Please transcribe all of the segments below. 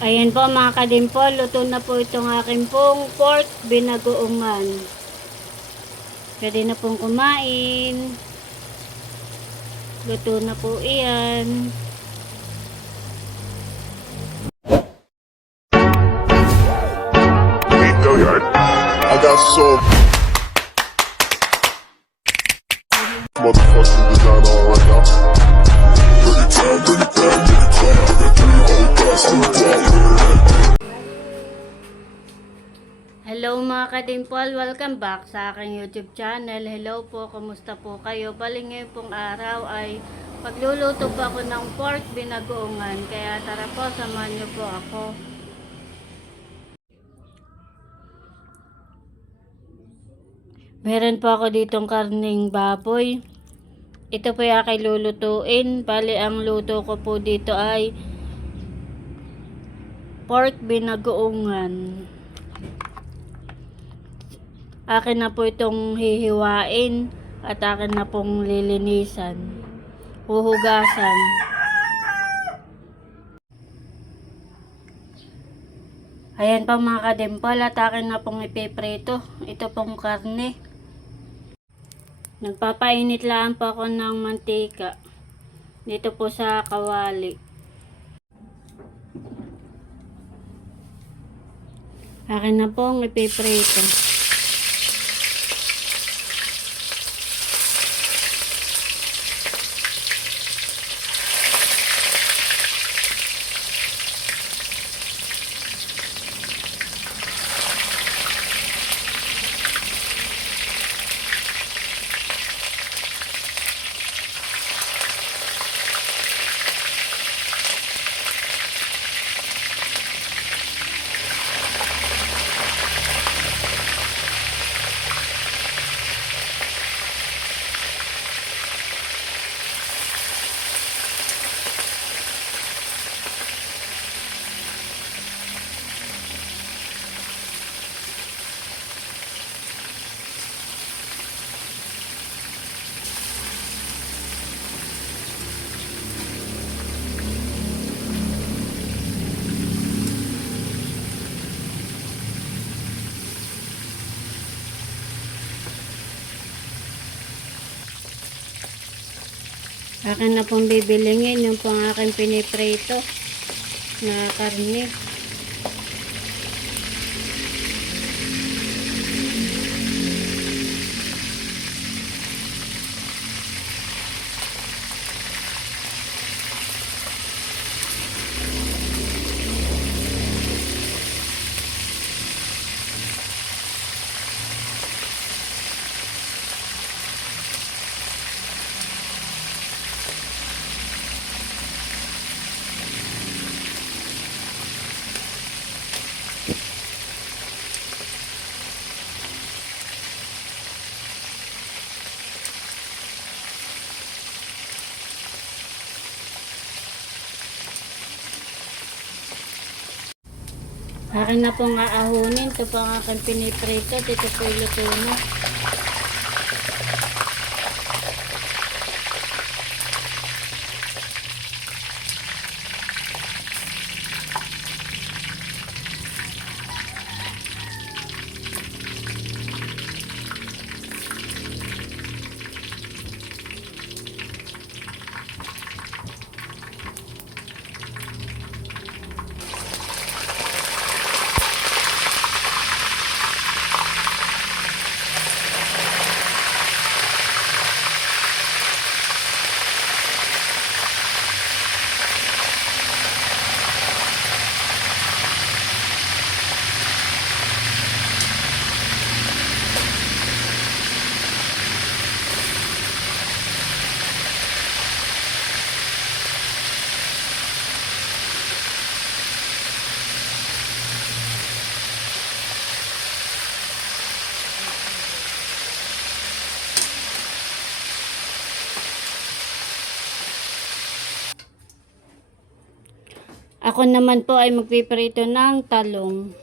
Ayan po mga kadimpol, luto na po itong aking pong pork binagoongan. Pwede na pong kumain. Luto na po iyan. I got some motherfucking designer on right now. Bring it down, bring it down, bring it down. I got 3 whole thoughts in the Hello mga kadimpol, welcome back sa aking YouTube channel. Hello po, kumusta po kayo? Bali ngayon pong araw ay pagluluto po ako ng pork binagoongan. Kaya tara po, samahan niyo po ako. Meron po ako ditong karning baboy. Ito po yung aking lulutuin. Bali ang luto ko po dito ay pork binagoongan. Akin na po itong hihiwain at akin na pong lilinisan. Huhugasan. Ayan pa mga kadimpol at akin na pong ipiprito. Ito pong karne. Nagpapainit lang po ako ng mantika. Dito po sa kawali. Akin na pong ipiprito. Akin na pong bibilingin yung pang aking piniprito na karne. Akin na pong aahunin. Ito po ang aking piniprito. Ito po yung luto na. Ako naman po ay magpiprito ng talong.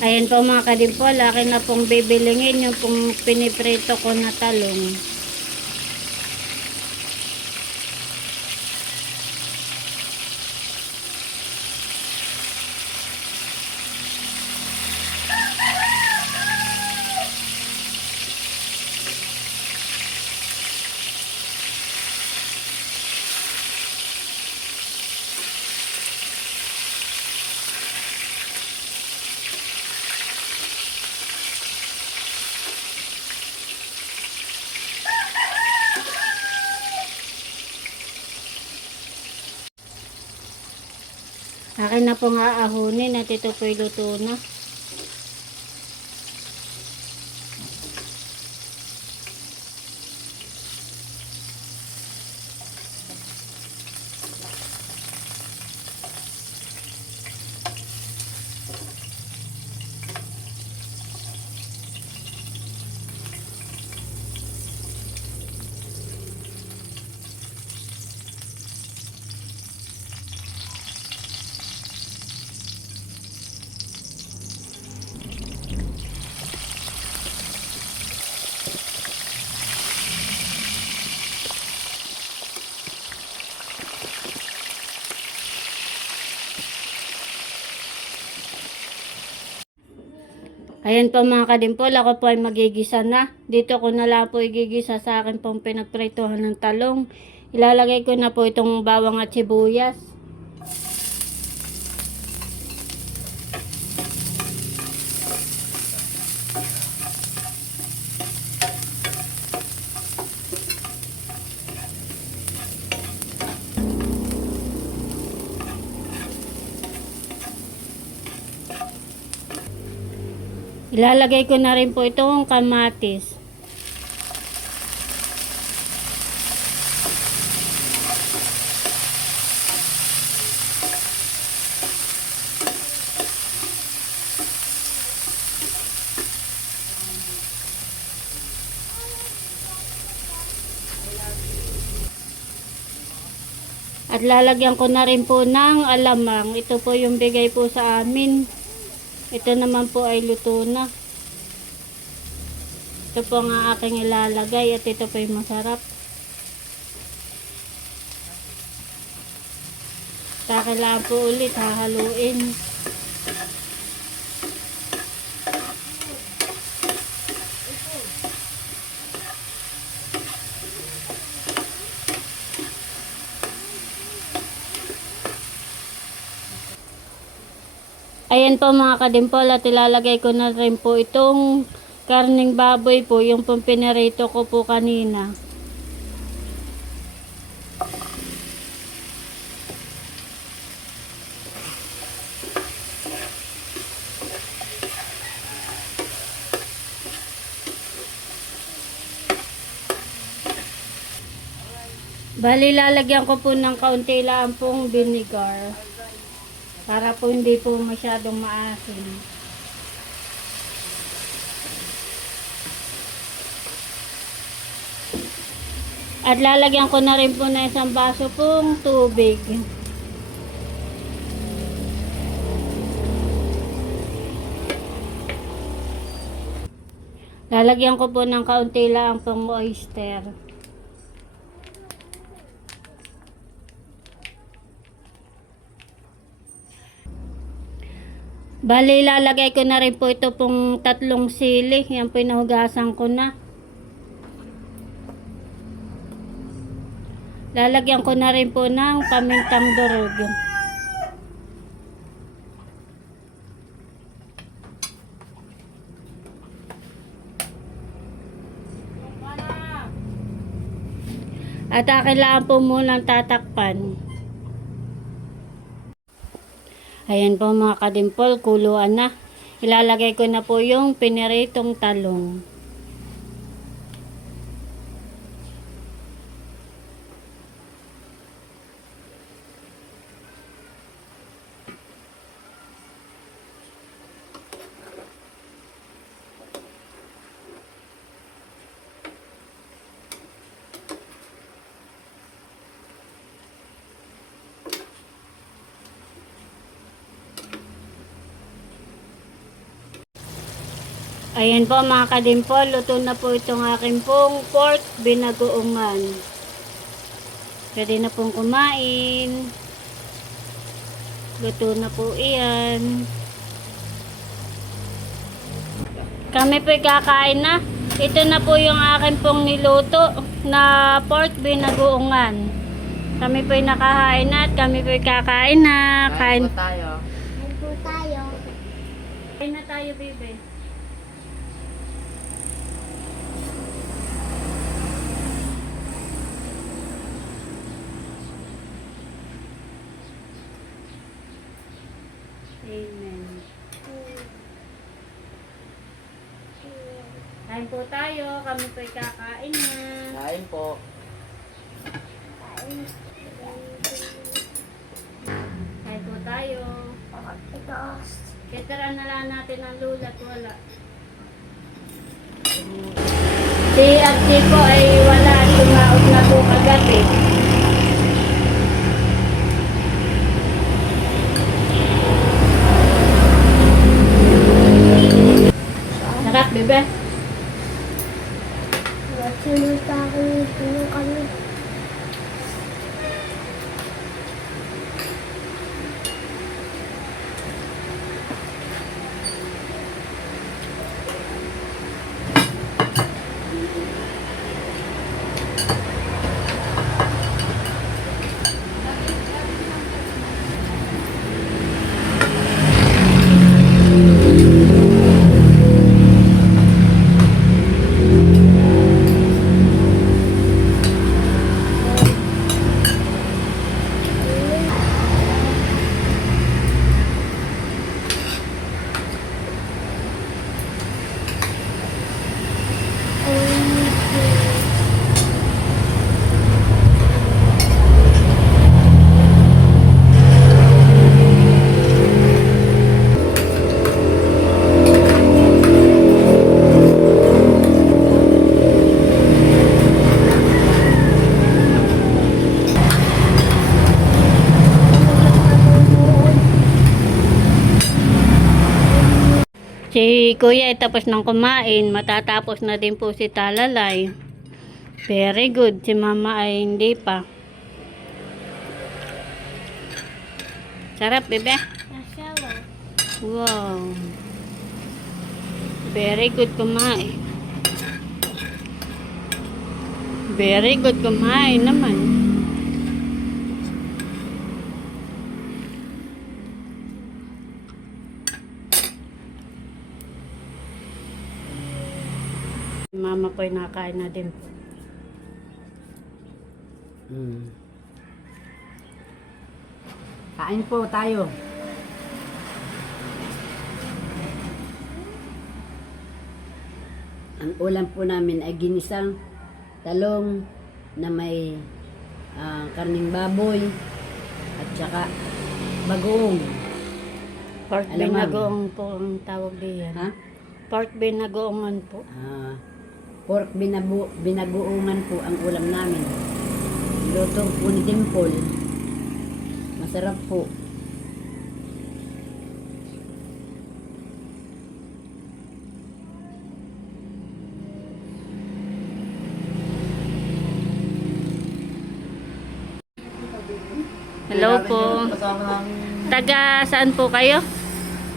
Ayan po mga kadimpol, akin na pong bibilingin yung pong piniprito ko na talong. Akin na pong aahunin at ito po'y luto na. Ayan po mga kadimpol, ako po ay magigisa na. Dito ko na lang po igigisa sa akin pong pinagpritohan ng talong. Ilalagay ko na po itong bawang at sibuyas. Ilalagay ko na rin po itong kamatis. At lalagyan ko na rin po ng alamang. Ito po yung bigay po sa amin. Ito naman po ay luto na. Ito po ang aking ilalagay at ito po yung masarap. Kailangan po ulit hahaluin. Ayan po mga kadimpol at ilalagay ko na rin po itong karning baboy po, yung pong pinirito ko po kanina. Bali, lalagyan ko po ng kaunti lang pong vinegar. Para po hindi po masyadong maasim. At lalagyan ko na rin po na isang baso pong tubig. Lalagyan ko po ng kaunti lang pong oyster. Bali, lalagay ko na rin po ito pong 3 sili. Yan po inahugasan ko na. Lalagyan ko na rin po ng pamintang durog. At kailangan po munang tatakpan. Ayan po mga kadimpol, kuluan na. Ilalagay ko na po yung piniritong talong. Ayan po mga kadimpol, luto na po itong aking pong pork binagoongan. Pwede na pong kumain. Luto na po iyan. Kami po kakain na. Ito na po yung aking pong niluto na pork binagoongan. Kami po nakahain na at kami po kakain na. Kain po tayo. Kain na tayo, baby. Amen. Kain po tayo. Kami po'y kakain na. Kain po. Kain po tayo. Kitira na lang natin ang lulat. Wala. Si Abdi po ay wala. Tumaot na po kagabi. Sarap, bebe. Si Kuya ay tapos ng kumain, matatapos na din po si Talalay. Very good. Si Mama ay hindi pa. Sarap, bebe. Wow. Very good kumain. Very good kumain naman. Mama po ay nakain na din. Kain po tayo. Ang ulam po namin ay ginisang talong na may karning baboy at saka bagoong. Pork Alam, binagoong po ang tawag diyan. Ha? Pork binagoongan po. Pork binagoongan po ang ulam namin. Luto po ni Dimple. Masarap po. Hello po. Kasama namin Taga saan po kayo?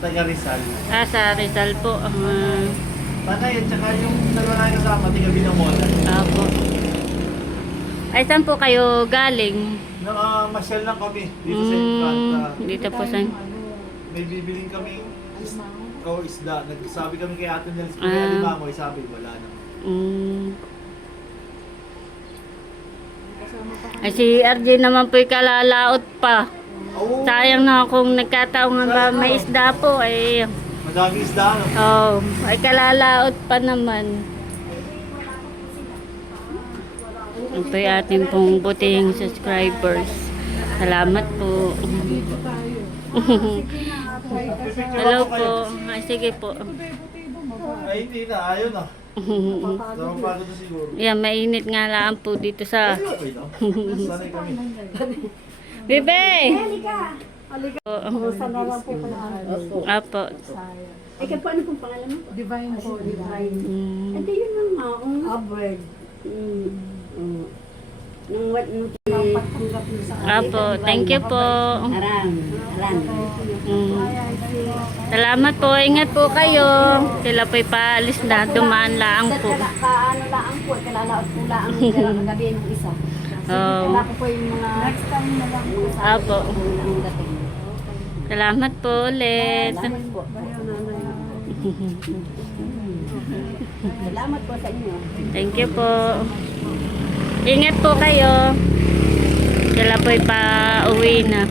taga Rizal. Sa Rizal po. Tanay at saka yung dalawa namin kasama, taga Binamola. Apo. Ay, saan po kayo galing? Masyal lang kami dito sa Infanta. Dito po sa... May bibiling kami isda. Nagsabi kami kay Ate Nels, kung Ah. may alimango, sabi wala na. Ay, si RJ naman po'y kalalaot pa. Oo, Sayang na kung nagkataon nga ba may isda po. Ay, madami isda. No? ay kalalaot pa naman. Ito yung ating pong buting subscribers. Salamat po. Hello po. Ay, sige po. Ay, hindi na. Ayaw na. Darang pagod na siguro. Yan, mainit nga lang po dito sa... Okay lang. Sanay kami. Bebe! Halika. Oo. Sana lang po kayo. Apo. Ikaw po, ano pong pangalan mo? Divine po, divine. Ate, yun lang nga. Abred. Nung what, nung Papanggap niyo sa Apo, thank you po. Aran. Salamat po, ingat po kayo. Sila po'y paalis na, dumaan lang po. Kaano lang po, kalalaot po lang ang gabi ng isa. Oh. Wala ko po yung mga... Next time na lang po. Apo. Ang dating. Salamat po ulit. Salamat po. Salamat po sa inyo. Thank you po. Ingat po kayo. Sila po'y pa uwi na.